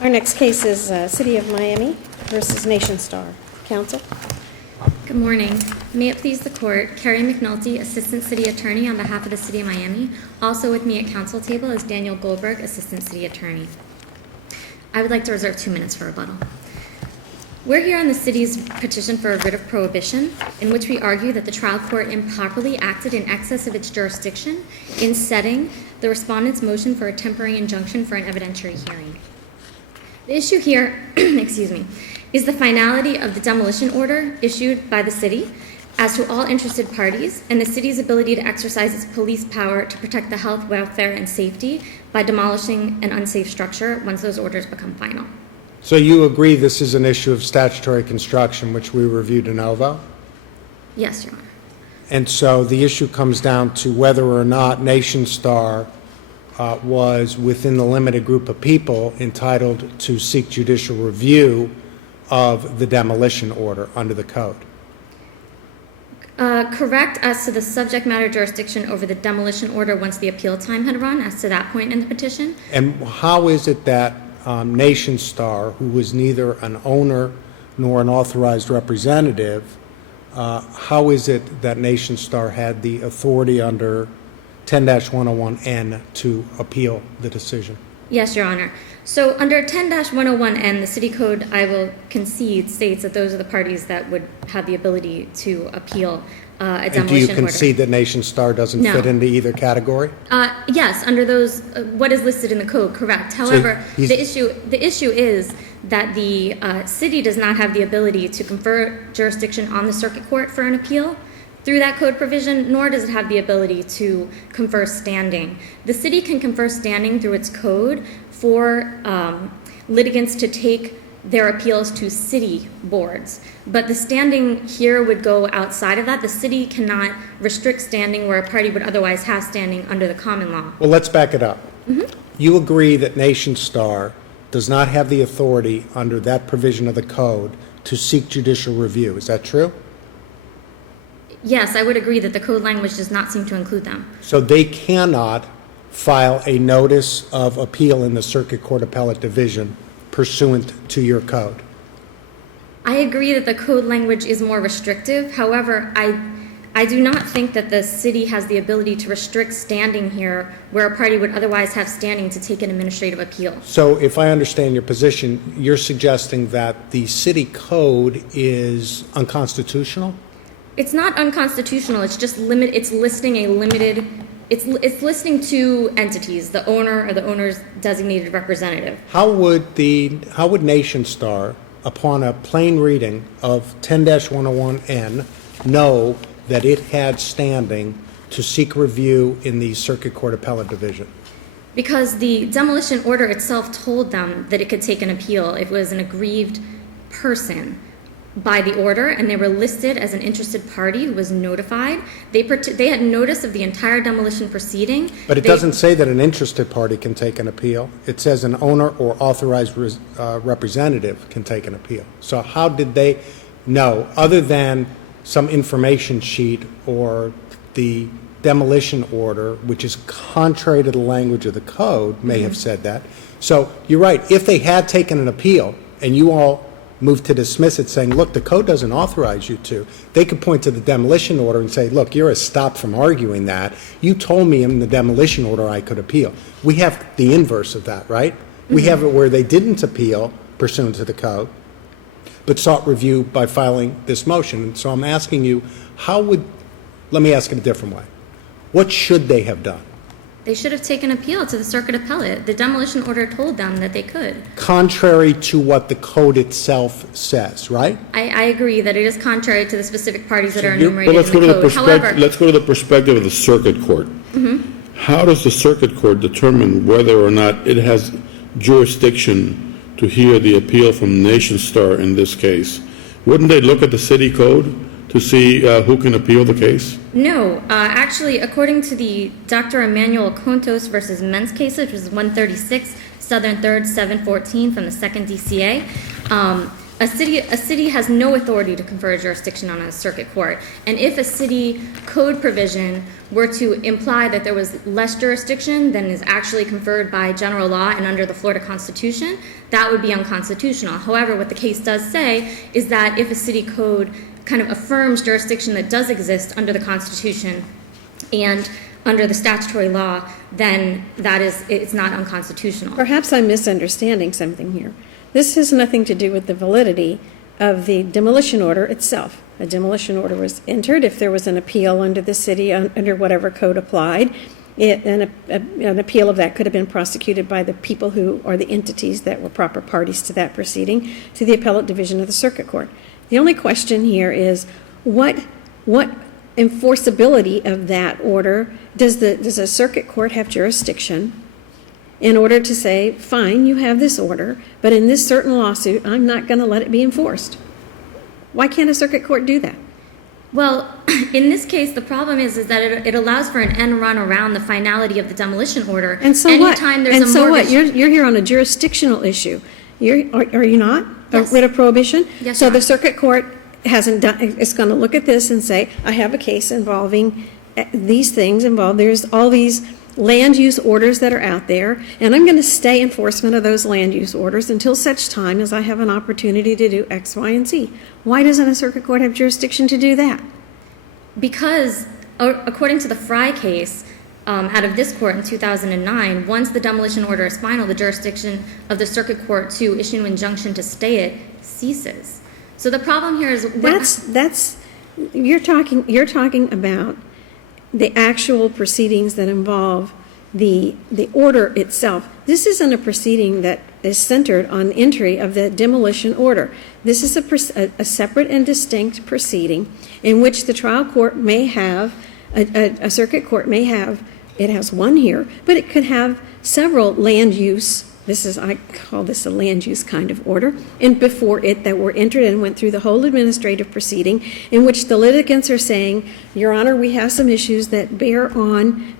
Our next case is City of Miami versus Nationstar. Counsel? Good morning. May it please the court, Carrie McNulty, Assistant City Attorney on behalf of the City of Miami. Also with me at council table is Daniel Goldberg, Assistant City Attorney. I would like to reserve 2 minutes for rebuttal. We're here on the city's petition for a writ of prohibition, in which we argue that the trial court improperly acted in excess of its jurisdiction in setting the respondent's motion for a temporary injunction for an evidentiary hearing. The issue here, excuse me, is the finality of the demolition order issued by the city as to all interested parties and the city's ability to exercise its police power to protect the health, welfare, and safety by demolishing an unsafe structure once those orders become final. So you agree this is an issue of statutory construction, which we review de novo? Yes, Your Honor. And so the issue comes down to whether or not Nationstar was within the limited group of people entitled to seek judicial review of the demolition order under the code. Correct as to the subject matter jurisdiction over the demolition order once the appeal time had run, as to that point in the petition. And how is it that Nationstar, who was neither an owner nor an authorized representative, how is it that Nationstar had the authority under 10-101N to appeal the decision? Yes, Your Honor. So under 10-101N, the city code, I will concede, states that those are the parties that would have the ability to appeal a demolition order. And do you concede that Nationstar doesn't fit into either category? Yes, under those, what is listed in the code, correct. However, the issue is that the city does not have the ability to confer jurisdiction on the circuit court for an appeal through that code provision, nor does it have the ability to confer standing. The city can confer standing through its code for litigants to take their appeals to city boards. But the standing here would go outside of that. The city cannot restrict standing where a party would otherwise have standing under the common law. Well, let's back it up. You agree that Nationstar does not have the authority under that provision of the code to seek judicial review. Is that true? Yes, I would agree that the code language does not seem to include them. So they cannot file a notice of appeal in the Circuit Court Appellate Division pursuant to your code? I agree that the code language is more restrictive. However, I do not think that the city has the ability to restrict standing here where a party would otherwise have standing to take an administrative appeal. So if I understand your position, you're suggesting that the city code is unconstitutional? It's not unconstitutional. It's just it's listing a limited. It's listing two entities: the owner or the owner's designated representative. How would Nationstar, upon a plain reading of 10-101N, know that it had standing to seek review in the Circuit Court Appellate Division? Because the demolition order itself told them that it could take an appeal if it was an aggrieved person by the order, and they were listed as an interested party who was notified. They had notice of the entire demolition proceeding. But it doesn't say that an interested party can take an appeal. It says an owner or authorized representative can take an appeal. So how did they know, other than some information sheet or the demolition order, which is contrary to the language of the code, may have said that. So you're right. If they had taken an appeal and you all moved to dismiss it saying, look, the code doesn't authorize you to, they could point to the demolition order and say, look, you're stopped from arguing that. You told me in the demolition order I could appeal. We have the inverse of that, right? We have it where they didn't appeal pursuant to the code, but sought review by filing this motion. And so I'm asking you, let me ask it a different way. What should they have done? They should have taken appeal to the Circuit Appellate. The demolition order told them that they could. Contrary to what the code itself says, right? I agree that it is contrary to the specific parties that are enumerated Let's in the code. However, let's go to the perspective of the Circuit Court. How does the Circuit Court determine whether or not it has jurisdiction to hear the appeal from Nationstar in this case? Wouldn't they look at the city code to see who can appeal the case? No. Actually, according to the Dr. Emmanuel Contos versus Men's case, which was 136 Southern 3rd 714 from the 2nd DCA, a city has no authority to confer jurisdiction on a circuit court. And if a city code provision were to imply that there was less jurisdiction than is actually conferred by general law and under the Florida Constitution, that would be unconstitutional. However, what the case does say is that if a city code kind of affirms jurisdiction that does exist under the Constitution and under the statutory law, then it's not unconstitutional. Perhaps I'm misunderstanding something here. This has nothing to do with the validity of the demolition order itself. A demolition order was entered. If there was an appeal under the city, under whatever code applied, an appeal of that could have been prosecuted by the people who are the entities that were proper parties to that proceeding through the appellate division of the circuit court. The only question here is what enforceability of that order does a circuit court have jurisdiction in order to say, fine, you have this order, but in this certain lawsuit, I'm not going to let it be enforced? Why can't a circuit court do that? Well, in this case, the problem is that it allows for an end run around the finality of the demolition order. And so Anytime what? There's and a so mortgage. what? You're here on a jurisdictional issue. Are you not? Yes. A writ of prohibition? Yes, So Your the Honor. circuit court hasn't done. It's going to look at this and say, I have a case involving these things involved. There's all these land use orders that are out there, and I'm going to stay enforcement of those land use orders until such time as I have an opportunity to do X, Y, and Z. Why doesn't a circuit court have jurisdiction to do that? Because, according to the Fry case out of this court in 2009, once the demolition order is final, the jurisdiction of the circuit court to issue an injunction to stay it ceases. So the problem here is You're talking about the actual proceedings that involve the order itself. This isn't a proceeding that is centered on entry of the demolition order. This is a separate and distinct proceeding in which the trial court may have, a circuit court may have, it has one here, but it could have several land use. I call this a land use kind of order, and before it that were entered and went through the whole administrative proceeding in which the litigants are saying, Your Honor, we have some issues that bear on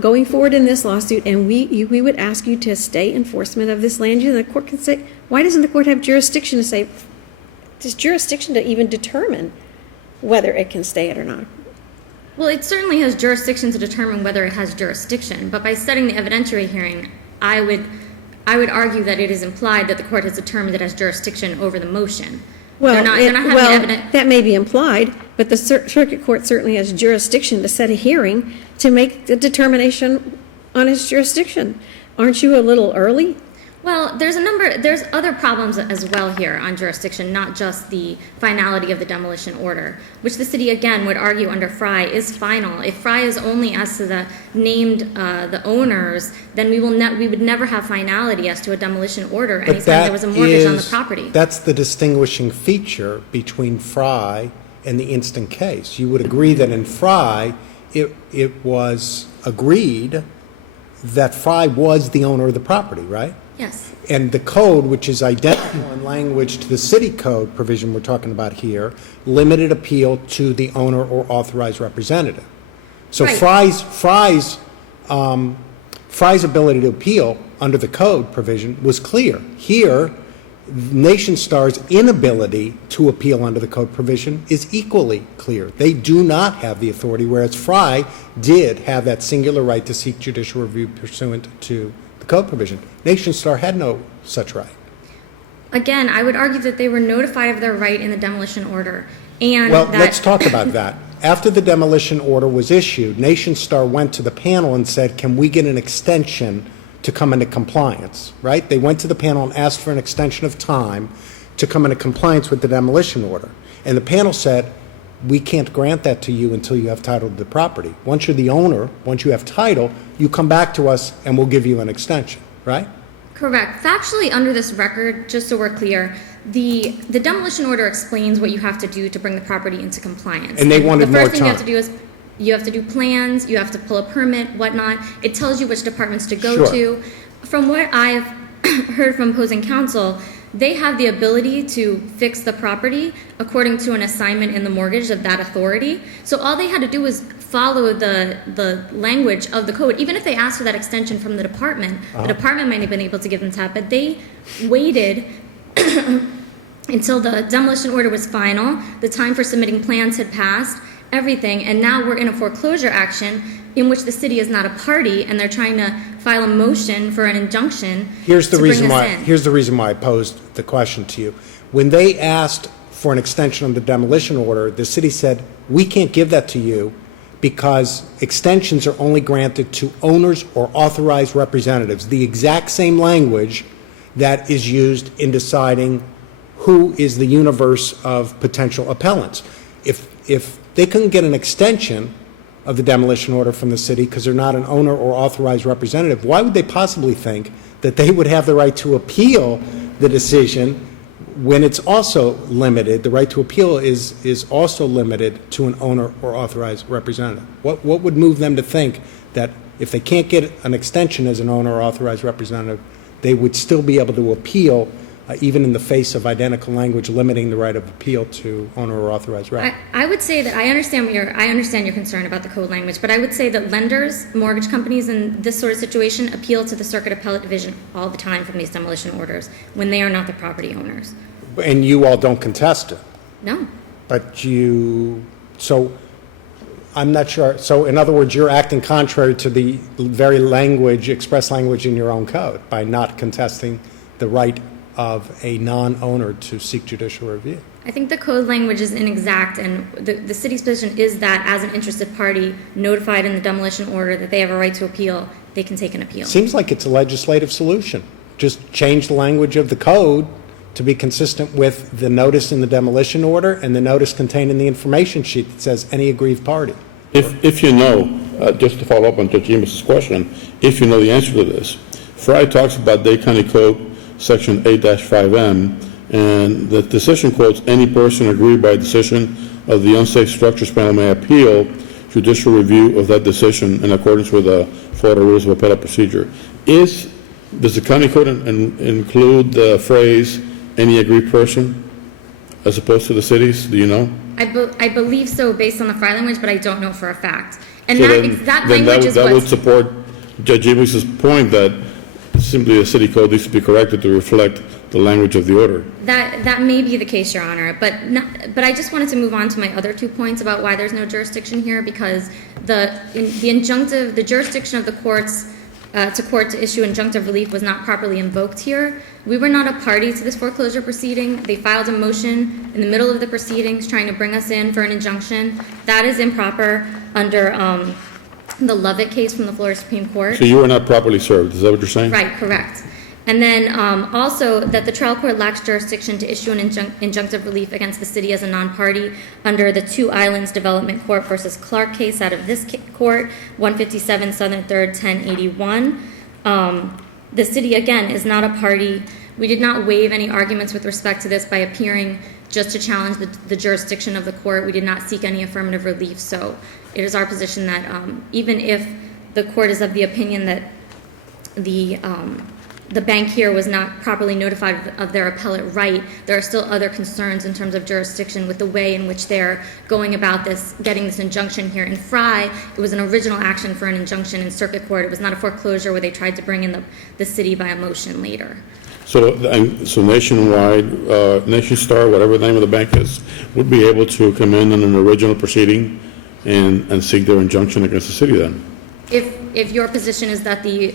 going forward in this lawsuit, and we would ask you to stay enforcement of this land use. And the court can say, why doesn't the court have jurisdiction to say, there's jurisdiction to even determine whether it can stay it or not? Well, it certainly has jurisdiction to determine whether it has jurisdiction, but by setting the evidentiary hearing, I would argue that it is implied that the court has determined it has jurisdiction over the motion. Well, That may be implied, but the circuit court certainly has jurisdiction to set a hearing to make the determination on its jurisdiction. Aren't you a little early? Well, there's other problems as well here on jurisdiction, not just the finality of the demolition order, which the city, again, would argue under Fry is final. If Fry is only as to the named the owners, then we would never have finality as to a demolition order anytime there was a mortgage on the property. That's the distinguishing feature between Fry and the instant case. You would agree that in Fry, it was agreed that Fry was the owner of the property, right? Yes. And the code, which is identical in language to the city code provision we're talking about here, limited appeal to the owner or authorized representative. So Right. Fry's ability to appeal under the code provision was clear. Here, Nationstar's inability to appeal under the code provision is equally clear. They do not have the authority, whereas Fry did have that singular right to seek judicial review pursuant to code provision. Nationstar had no such right. Again, I would argue that they were notified of their right in the demolition order. Let's talk about that. After the demolition order was issued, Nationstar went to the panel and said, can we get an extension to come into compliance, right? They went to the panel and asked for an extension of time to come into compliance with the demolition order. And the panel said, we can't grant that to you until you have title to the property. Once you're the owner, once you have title, you come back to us and we'll give you an extension, right? Correct. Factually, under this record, just so we're clear, the demolition order explains what you have to do to bring the property into compliance. And they wanted more time. The first thing you have to do is you have to do plans, you have to pull a permit, whatnot. It tells you which departments to go to. From what I've heard from opposing counsel, they have the ability to fix the property according to an assignment in the mortgage of that authority. So all they had to do was follow the language of the code. Even if they asked for that extension from the department might have been able to give them that, but they waited until the demolition order was final, the time for submitting plans had passed, everything, and now we're in a foreclosure action in which the city is not a party, and they're trying to file a motion for an injunction Here's the to bring reason us why. in. Here's the reason why I posed the question to you. When they asked for an extension of the demolition order, the city said, "We can't give that to you because extensions are only granted to owners or authorized representatives." The exact same language that is used in deciding who is the universe of potential appellants. If they couldn't get an extension of the demolition order from the city because they're not an owner or authorized representative, why would they possibly think that they would have the right to appeal the decision when it's also limited? The right to appeal is also limited to an owner or authorized representative. What would move them to think that if they can't get an extension as an owner or authorized representative, they would still be able to appeal, even in the face of identical language limiting the right of appeal to owner or authorized rep? I would say that I understand your concern about the code language, but I would say that lenders, mortgage companies in this sort of situation appeal to the Circuit Appellate Division all the time from these demolition orders when they are not the property owners. And you all don't contest it? No. But so I'm not sure. So in other words, you're acting contrary to the very language, express language in your own code by not contesting the right of a non-owner to seek judicial review. I think the code language is inexact, and the city's position is that as an interested party notified in the demolition order that they have a right to appeal, they can take an appeal. Seems like it's a legislative solution. Just change the language of the code to be consistent with the notice in the demolition order and the notice contained in the information sheet that says any aggrieved party. If you know, just to follow up on Judge Amos' question, if you know the answer to this, Fry talks about Dade County Code Section 8-5M, and the decision quotes, "Any person aggrieved by a decision of the unsafe structures panel may appeal judicial review of that decision in accordance with the Florida Rules of Appellate Procedure." Does the county code include the phrase "any aggrieved person" as opposed to the cities? Do you know? I believe so based on the Fry language, but I don't know for a fact. And So that language is that would what's... support Judge Amos' point that simply a city code needs to be corrected to reflect the language of the order. That may be the case, Your Honor, but I just wanted to move on to my other 2 points about why there's no jurisdiction here, because the jurisdiction of the courts to issue injunctive relief was not properly invoked here. We were not a party to this foreclosure proceeding. They filed a motion in the middle of the proceedings trying to bring us in for an injunction. That is improper under the Lovett case from the Florida Supreme Court. So you were not properly served, is that what you're saying? Right, correct. And then also that the trial court lacks jurisdiction to issue an injunctive relief against the city as a non-party under the Two Islands Development Court versus Clark case out of this court, 157 Southern 3rd, 1081. The city, again, is not a party. We did not waive any arguments with respect to this by appearing just to challenge the jurisdiction of the court. We did not seek any affirmative relief. So it is our position that even if the court is of the opinion that the bank here was not properly notified of their appellate right, there are still other concerns in terms of jurisdiction with the way in which they're going about this, getting this injunction here. In Fry, it was an original action for an injunction in circuit court. It was not a foreclosure where they tried to bring in the city by a motion later. So Nationwide, Nationstar, whatever the name of the bank is, would be able to come in on an original proceeding and seek their injunction against the city then? If your position is that the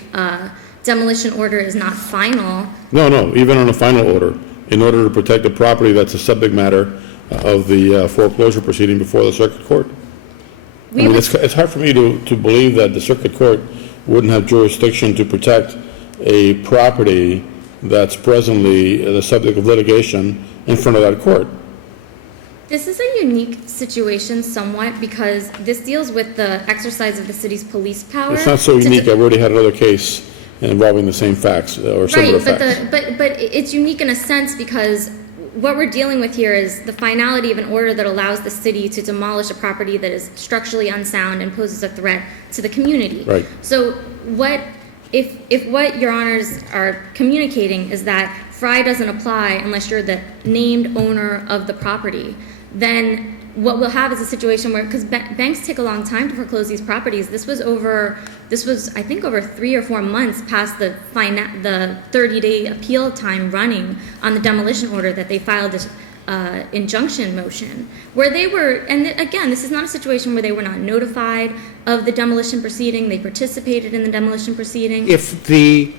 demolition order is not final. No, even on a final order, in order to protect the property that's the subject matter of the foreclosure proceeding before the circuit court. It's hard for me to believe that the circuit court wouldn't have jurisdiction to protect a property that's presently the subject of litigation in front of that court. This is a unique situation somewhat because this deals with the exercise of the city's police power. It's not so unique. I've already had another case involving the same facts or similar facts. But it's unique in a sense because what we're dealing with here is the finality of an order that allows the city to demolish a property that is structurally unsound and poses a threat to the community. Right. So if what your honors are communicating is that Fry doesn't apply unless you're the named owner of the property, then what we'll have is a situation where, because banks take a long time to foreclose these properties. This was I think over 3 or 4 months past the 30-day appeal time running on the demolition order that they filed this injunction motion, where they were, and again, this is not a situation where they were not notified of the demolition proceeding. They participated in the demolition proceeding. If the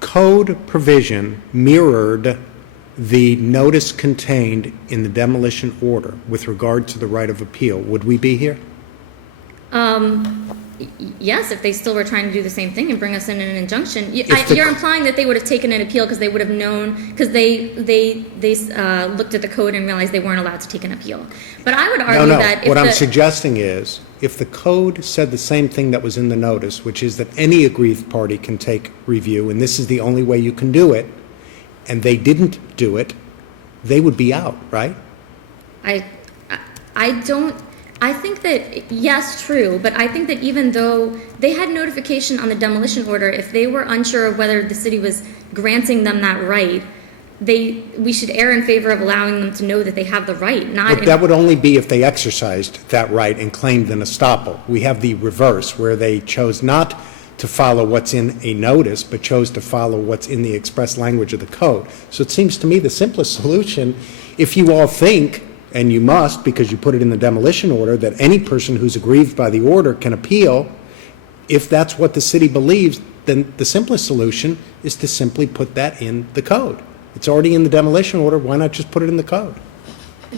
code provision mirrored the notice contained in the demolition order with regard to the right of appeal, would we be here? Yes, if they still were trying to do the same thing and bring us in an injunction. You're implying that they would have taken an appeal because they would have known, because they looked at the code and realized they weren't allowed to take an appeal. But I would argue that if what I'm suggesting is, if the code said the same thing that was in the notice, which is that any aggrieved party can take review, and this is the only way you can do it, and they didn't do it, they would be out, right? I think that, yes, true, but I think that even though they had notification on the demolition order, if they were unsure of whether the city was granting them that right, we should err in favor of allowing them to know that they have the right. But that would only be if they exercised that right and claimed an estoppel. We have the reverse, where they chose not to follow what's in a notice, but chose to follow what's in the express language of the code. So it seems to me the simplest solution, if you all think, and you must because you put it in the demolition order, that any person who's aggrieved by the order can appeal, if that's what the city believes, then the simplest solution is to simply put that in the code. It's already in the demolition order, why not just put it in the code?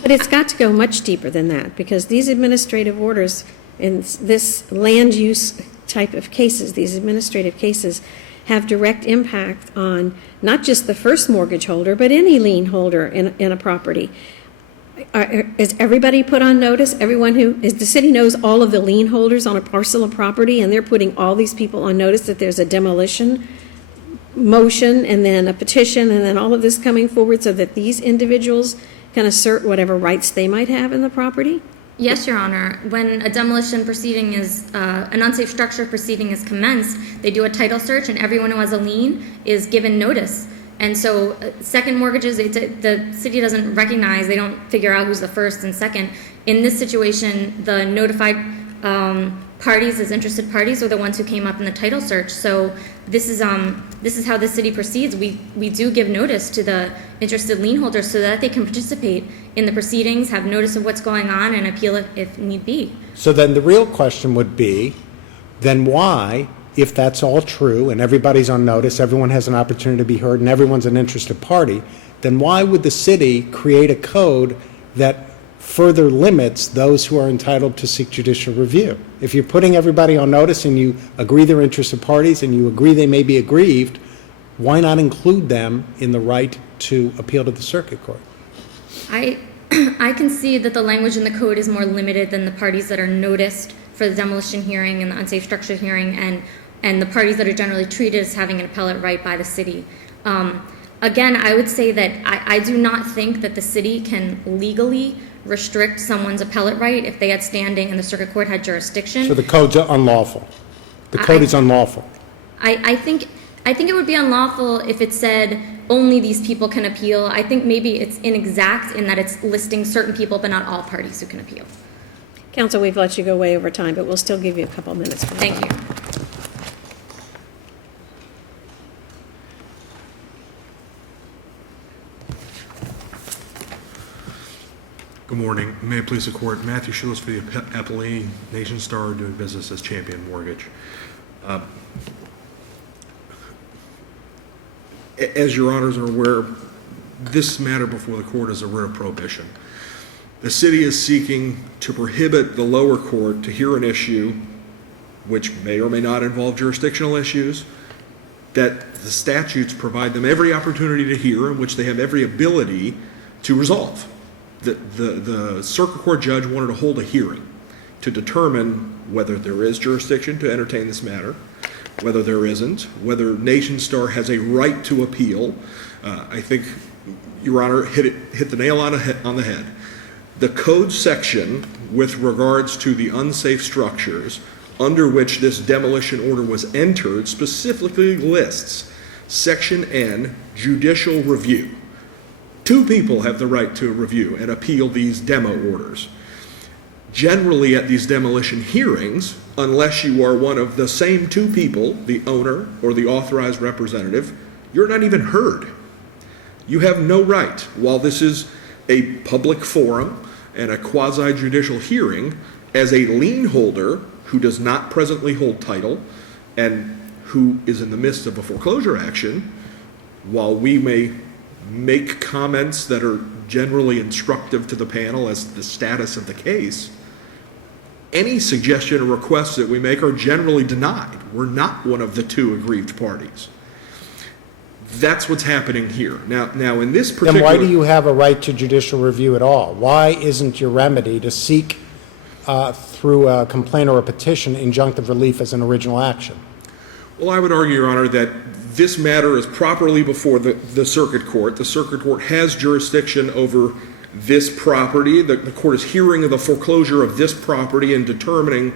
But it's got to go much deeper than that, because these administrative orders in this land use type of cases, these administrative cases, have direct impact on not just the first mortgage holder, but any lien holder in a property. Is everybody put on notice? The city knows all of the lien holders on a parcel of property, and they're putting all these people on notice that there's a demolition motion and then a petition and then all of this coming forward so that these individuals can assert whatever rights they might have in the property? Yes, Your Honor. When a demolition proceeding is, an unsafe structure proceeding is commenced, they do a title search and everyone who has a lien is given notice. And so second mortgages, the city doesn't recognize, they don't figure out who's the first and second. In this situation, the notified parties as interested parties are the ones who came up in the title search. So this is how the city proceeds. We do give notice to the interested lien holders so that they can participate in the proceedings, have notice of what's going on, and appeal if need be. So then the real question would be, then why, if that's all true and everybody's on notice, everyone has an opportunity to be heard, and everyone's an interested party, then why would the city create a code that further limits those who are entitled to seek judicial review? If you're putting everybody on notice and you agree they're interested parties and you agree they may be aggrieved, why not include them in the right to appeal to the circuit court? I can see that the language in the code is more limited than the parties that are noticed for the demolition hearing and the unsafe structure hearing and the parties that are generally treated as having an appellate right by the city. Again, I would say that I do not think that the city can legally restrict someone's appellate right if they had standing and the circuit court had jurisdiction. So the code's unlawful. The code is unlawful. I think it would be unlawful if it said only these people can appeal. I think maybe it's inexact in that it's listing certain people but not all parties who can appeal. Counsel, we've let you go way over time, but we'll still give you a couple minutes. Thank you. Good morning. May it please the court. Matthew Schulis for the Appellate, Nationstar, doing business as Champion Mortgage. As your honors are aware, this matter before the court is a writ of prohibition. The city is seeking to prohibit the lower court to hear an issue which may or may not involve jurisdictional issues that the statutes provide them every opportunity to hear and which they have every ability to resolve. The circuit court judge wanted to hold a hearing to determine whether there is jurisdiction to entertain this matter, whether there isn't, whether Nationstar has a right to appeal. I think Your Honor hit the nail on the head. The code section with regards to the unsafe structures under which this demolition order was entered specifically lists Section N, judicial review. 2 people have the right to review and appeal these demo orders. generally at these demolition hearings, unless you are one of the same two people, the owner or the authorized representative, you're not even heard. You have no right, while this is a public forum and a quasi-judicial hearing, as a lien holder who does not presently hold title and who is in the midst of a foreclosure action, while we may make comments that are generally instructive to the panel as to the status of the case, any suggestion or requests that we make are generally denied. We're not one of the two aggrieved parties. That's what's happening here. Now in this particular... Then why do you have a right to judicial review at all? Why isn't your remedy to seek, through a complaint or a petition, injunctive relief as an original action? Well, I would argue, Your Honor, that this matter is properly before the circuit court. The circuit court has jurisdiction over this property. The court is hearing the foreclosure of this property and determining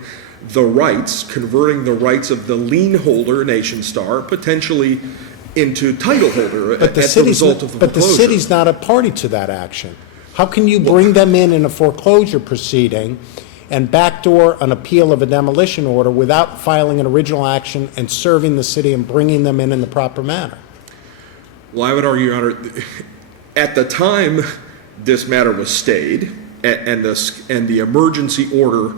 the rights, converting the rights of the lien holder, Nationstar, potentially into title holder as a result of the foreclosure. But the city's not a party to that action. How can you bring them in a foreclosure proceeding and backdoor an appeal of a demolition order without filing an original action and serving the city and bringing them in the proper manner? Well, I would argue, Your Honor, at the time this matter was stayed and the emergency order,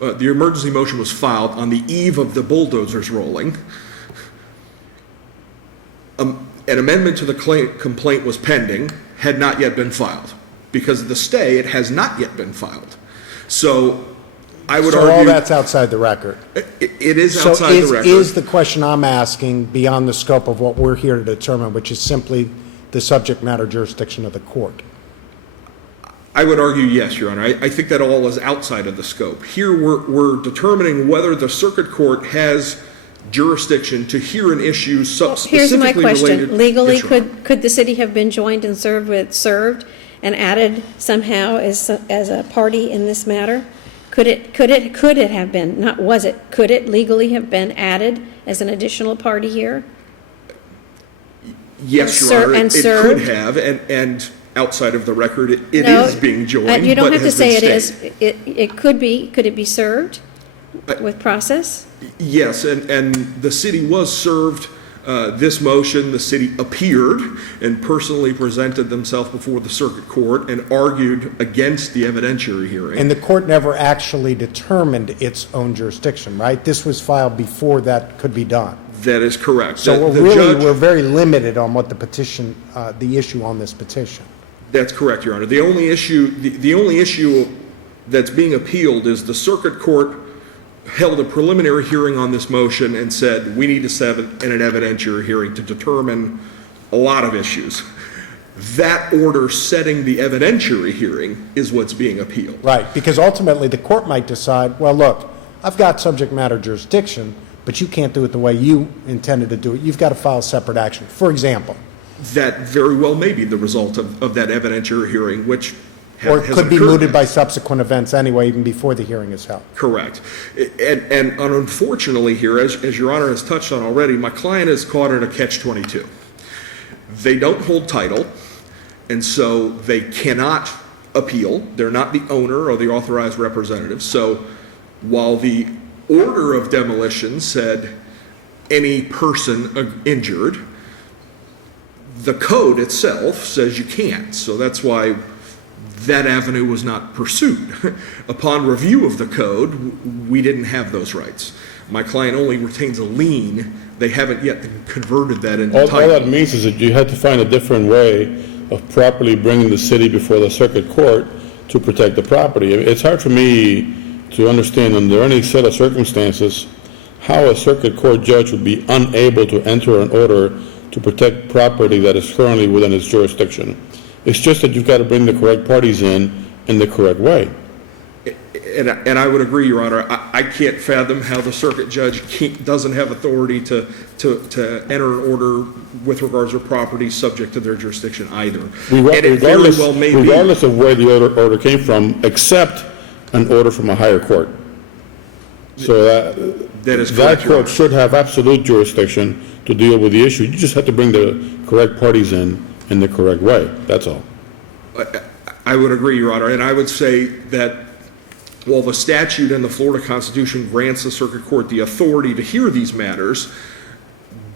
the emergency motion was filed on the eve of the bulldozers rolling, an amendment to the complaint was pending, had not yet been filed. Because of the stay, it has not yet been filed. So I would argue... So all that's outside the record? It is outside the record. So is the question I'm asking beyond the scope of what we're here to determine, which is simply the subject matter jurisdiction of the court? I would argue yes, Your Honor. I think that all is outside of the scope. Here we're determining whether the circuit court has jurisdiction to hear an issue specifically related... Here's my question. Legally, Yes, Your Honor. could the city have been joined and served and added somehow as a party in this matter? Could it have been, not was it, could it legally have been added as an additional party here? Yes, Your Honor, it could have, and outside of the record, it is being joined, you don't but have to has say been it stayed. is. It could be. Could it be served with process? Yes, and the city was served this motion. The city appeared and personally presented themselves before the circuit court and argued against the evidentiary hearing. And the court never actually determined its own jurisdiction, right? This was filed before that could be done. That is correct. So we're very limited on what the petition, the issue on this petition. That's correct, Your Honor. The only issue that's being appealed is the circuit court held a preliminary hearing on this motion and said we need to set an evidentiary hearing to determine a lot of issues. That order setting the evidentiary hearing is what's being appealed. Right, because ultimately the court might decide, well, look, I've got subject matter jurisdiction, but you can't do it the way you intended to do it. You've got to file a separate action. For example. That very well may be the result of that evidentiary hearing, which or it could be mooted by subsequent events anyway, even before the hearing is held. Correct. And unfortunately here, as Your Honor has touched on already, my client is caught in a catch-22. They don't hold title, and so they cannot appeal. They're not the owner or the authorized representative. So while the order of demolition said any person injured, the code itself says you can't. So that's why that avenue was not pursued. Upon review of the code, we didn't have those rights. My client only retains a lien. They haven't yet converted that into title. All that means is that you had to find a different way of properly bringing the city before the circuit court to protect the property. It's hard for me to understand under any set of circumstances how a circuit court judge would be unable to enter an order to protect property that is currently within its jurisdiction. It's just that you've got to bring the correct parties in the correct way. And I would agree, Your Honor. I can't fathom how the circuit judge doesn't have authority to enter an order with regards to property subject to their jurisdiction either. And it very well may be. Regardless of where the order came from, except an order from a higher court. So that is correct, that court should have absolute jurisdiction to deal with the issue. You just have to bring the correct parties in the correct way. That's all. I would agree, Your Honor. And I would say that while the statute and the Florida Constitution grants the circuit court the authority to hear these matters,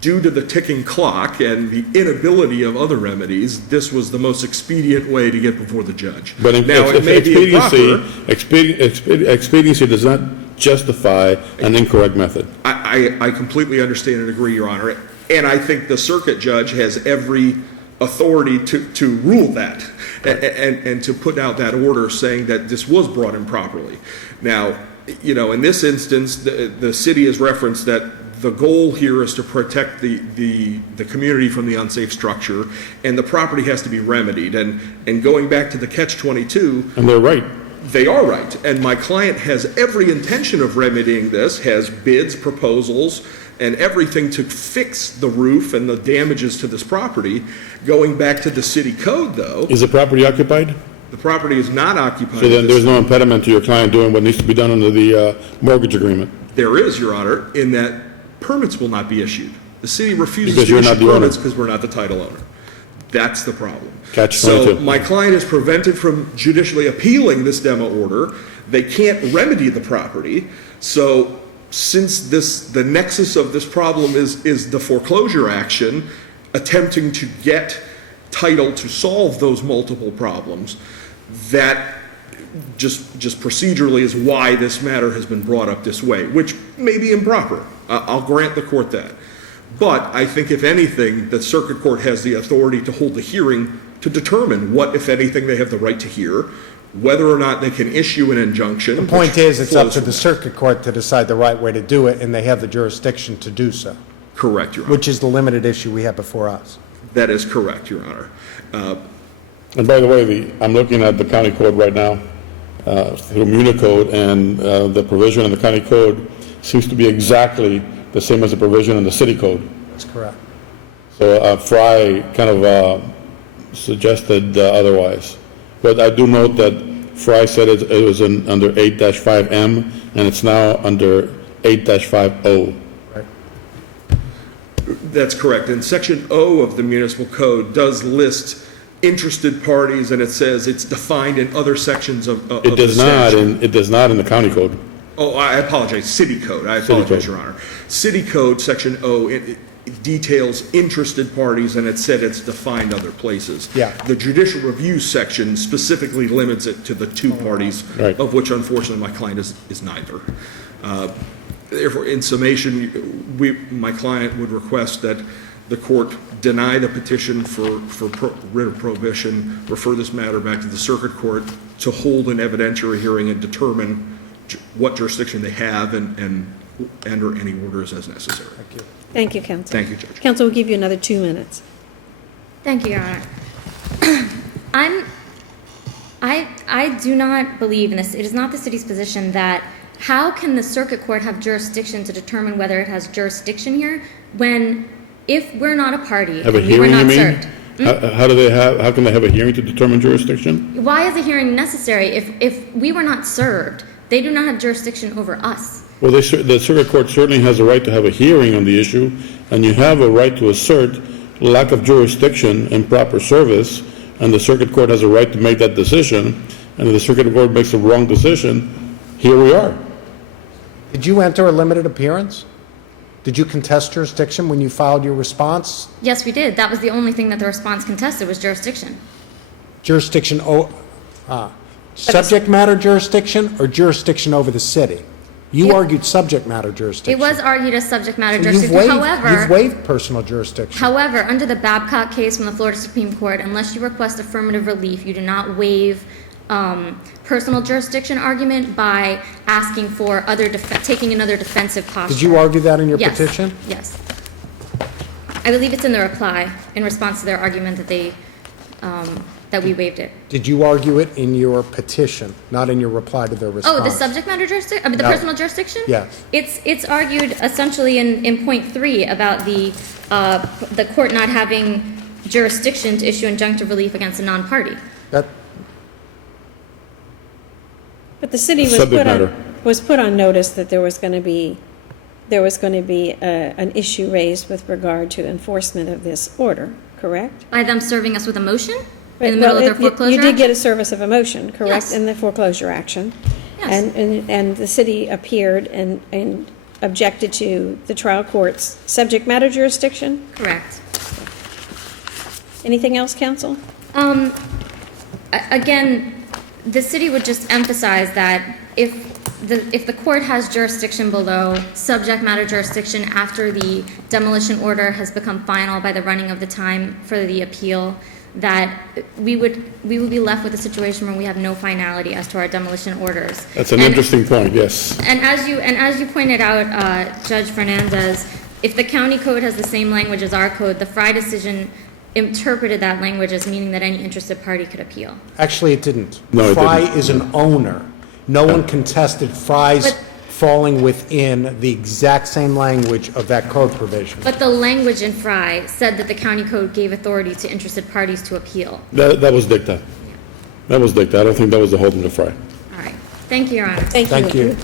due to the ticking clock and the inability of other remedies, this was the most expedient way to get before the judge. But now, it may be improper. Expediency does not justify an incorrect method. I completely understand and agree, Your Honor. And I think the circuit judge has every authority to rule that and to put out that order saying that this was brought in properly. Now, you know, in this instance, the city has referenced that the goal here is to protect the community from the unsafe structure, and the property has to be remedied. And going back to the catch-22. And they're right. They are right. And my client has every intention of remedying this, has bids, proposals, and everything to fix the roof and the damages to this property. Going back to the city code, though. Is the property occupied? The property is not occupied. So then there's no impediment to your client doing what needs to be done under the mortgage agreement? There is, Your Honor, in that permits will not be issued. The city refuses Because to you're not issue the owner. permits because we're not the title owner. That's the problem. Catch-22. So my client is prevented from judicially appealing this demo order. They can't remedy the property. So since the nexus of this problem is the foreclosure action, attempting to get title to solve those multiple problems, that just procedurally is why this matter has been brought up this way, which may be improper. I'll grant the court that. But I think, if anything, the circuit court has the authority to hold the hearing to determine what, if anything, they have the right to hear, whether or not they can issue an injunction. The point is, it's up to the circuit court to decide the right way to do it, and they have the jurisdiction to do so. Correct, Your Honor. Which is the limited issue we have before us. That is correct, Your Honor. And by the way, I'm looking at the county code right now through Municode, and the provision in the county code seems to be exactly the same as the provision in the city code. That's correct. So Fry kind of suggested otherwise. But I do note that Fry said it was under 8-5M, and it's now under 8-50. Right. That's correct. And Section O of the municipal code does list interested parties, and it says it's defined in other sections of It does the not. statute. It does not in the county code. Oh, I apologize. City code. I apologize, Your Honor. City code, Section O, it details interested parties, and it said it's defined other places. Yeah. The judicial review section specifically limits it to the two parties, Right. of which, unfortunately, my client is neither. Therefore, in summation, my client would request that the court deny the petition for writ of prohibition, refer this matter back to the circuit court to hold an evidentiary hearing and determine what jurisdiction they have and enter any orders as necessary. Thank you. Thank you, counsel. Thank you, Judge. Counsel will give you another 2 minutes. Thank you, Your Honor. I do not believe in this. It is not the city's position that how can the circuit court have jurisdiction to determine whether it has jurisdiction here when, if we're not a party, Have a and we were hearing, you not mean? served. How can they have a hearing to determine jurisdiction? Why is a hearing necessary if we were not served? They do not have jurisdiction over us. Well, the circuit court certainly has a right to have a hearing on the issue, and you have a right to assert lack of jurisdiction and proper service, and the circuit court has a right to make that decision, and if the circuit court makes a wrong decision, here we are. Did you enter a limited appearance? Did you contest jurisdiction when you filed your response? Yes, we did. That was the only thing that the response contested was jurisdiction. Jurisdiction, subject matter jurisdiction or jurisdiction over the city? You argued subject matter jurisdiction. It was argued as subject matter So jurisdiction. you've waived personal jurisdiction. However, under the Babcock case from the Florida Supreme Court, unless you request affirmative relief, you do not waive personal jurisdiction argument by asking for taking another defensive posture. Did you argue that in your Yes. petition? Yes. I believe it's in the reply in response to their argument that that we waived it. Did you argue it in your petition, not in your reply to their response? Oh, the subject matter jurisdiction? I mean, the No. personal jurisdiction? Yes. It's argued essentially in point 3 about the court not having jurisdiction to issue injunctive relief against a non-party. But the city Subject matter. was put on notice that there was going to be an issue raised with regard to enforcement of this order, correct? By them serving us with a motion in the Well, middle of their foreclosure? You did get a service of a motion, correct, Yes. in the foreclosure action. Yes. And the city appeared and objected to the trial court's subject matter jurisdiction? Correct. Anything else, counsel? Again, the city would just emphasize that if the court has jurisdiction below, subject matter jurisdiction after the demolition order has become final by the running of the time for the appeal, that we would be left with a situation where we have no finality as to our demolition orders. That's an interesting point, yes. And as you pointed out, Judge Fernandez, if the county code has the same language as our code, the Fry decision interpreted that language as meaning that any interested party could appeal. Actually, it didn't. No, it Fry didn't. is an owner. No one contested Fry's But- falling within the exact same language of that code provision. But the language in Fry said that the county code gave authority to interested parties to appeal. That was dicta. That was dicta. I don't think that was the holding of Fry. All right. Thank you, Your Honor. Thank you.